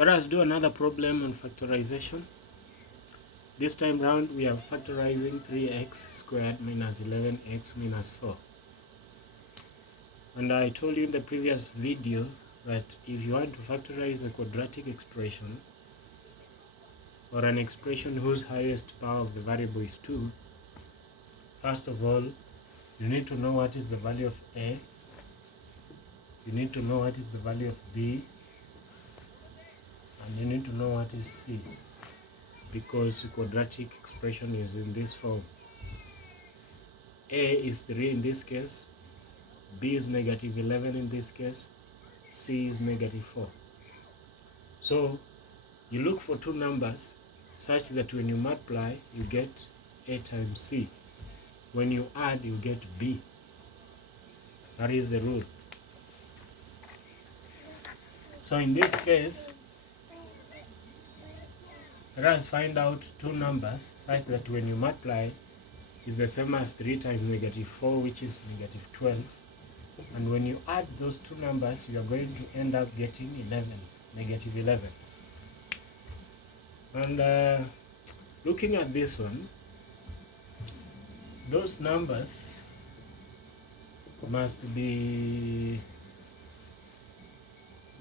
Let us do another problem on factorization. This time round we are factorizing 3x squared minus 11x minus 4. And I told you in the previous video that if you want to factorize a quadratic expression or an expression whose highest power of the variable is 2, first of all, you need to know what is the value of a, you need to know what is the value of b, and you need to know what is c, because the quadratic expression is in this form. A is 3 in this case, b is negative 11 in this case, c is negative 4. So you look for two numbers such that when you multiply you get a times c. When you add you get b. That is the rule. So in this case, let us find out two numbers such that when you multiply is the same as 3 times negative 4, which is negative 12. And when you add those two numbers, you are going to end up getting 11, negative 11. And looking at this one, those numbers must be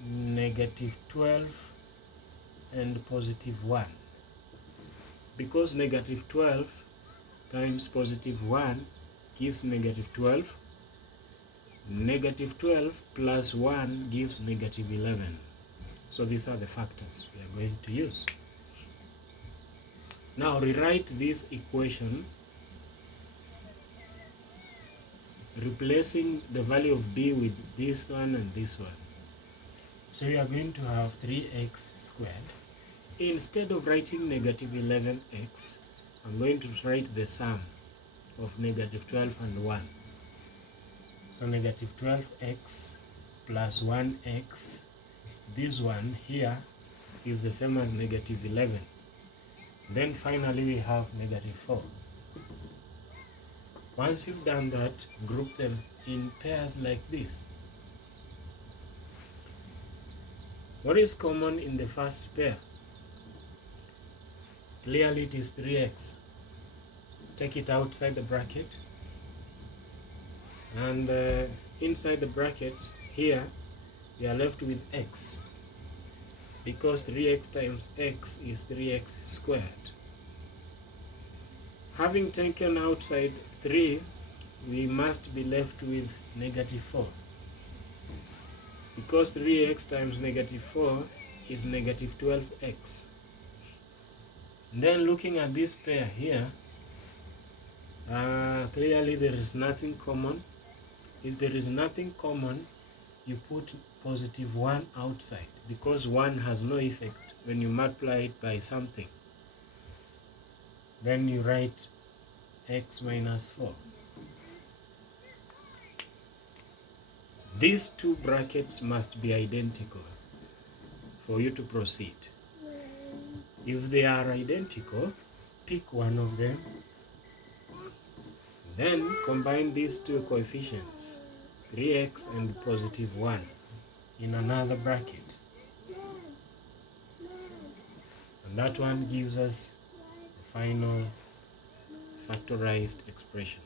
negative 12 and positive 1. Because negative 12 times positive 1 gives negative 12. Negative 12 plus 1 gives negative 11. So these are the factors we are going to use. Now rewrite this equation, replacing the value of b with this one and this one. So we are going to have 3x squared. Instead of writing negative 11x, I'm going to write the sum of negative 12 and 1. So negative 12x plus 1x, this one here is the same as negative 11. Then finally we have negative 4. Once you've done that, group them in pairs like this. What is common in the first pair? Clearly it is 3x. Take it outside the bracket. And inside the bracket here we are left with x, because 3x times x is 3x squared. Having taken outside 3, we must be left with negative 4, because 3x times negative 4 is negative 12x. Then looking at this pair here, clearly there is nothing common. If there is nothing common, you put positive 1 outside, because 1 has no effect when you multiply it by something. Then you write x minus 4. These two brackets must be identical for you to proceed. If they are identical, pick one of them. Then combine these two coefficients, 3x and positive 1, in another bracket. And that one gives us the final factorized expression.